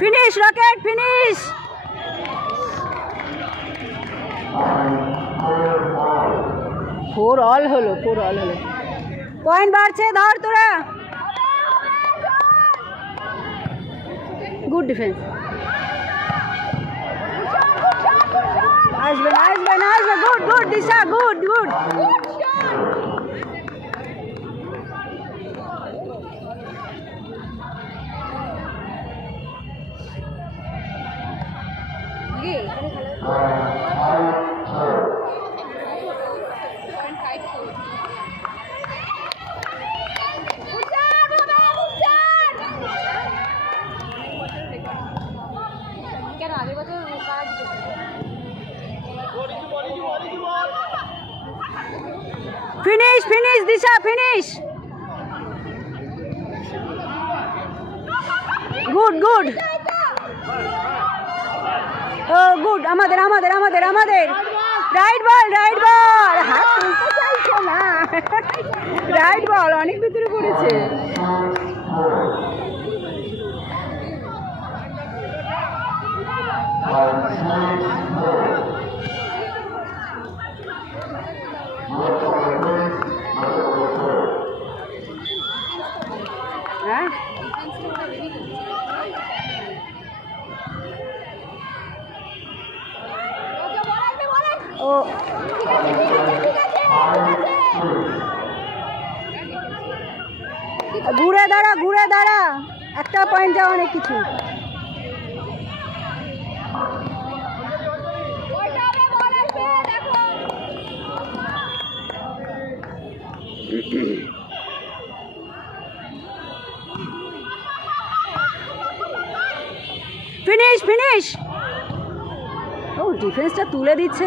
Finish rocket finish. 4 অল হলো, 4 অল হলো। পয়েন্ট বাড়ছে, ধর তোরা। Good defence. আসবে না, আসবে না, আসবে। Good good Disha, good good. Finish finish Disha, finish. Good good. Oh good. আমাদের আমাদের আমাদের আমাদের। Right ball, right ball. হাত তুলতে চাইছে না। রাইট বল, অনেক ভিতরে পড়েছে। হ্যাঁ ও ঘুরে দাঁড়া, ঘুরে দাঁড়া। একটা পয়েন্ট যাওয়া অনেক কিছু। Finish finish. ও ডিফেন্সটা তুলে দিচ্ছে।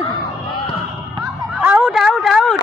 Out out out.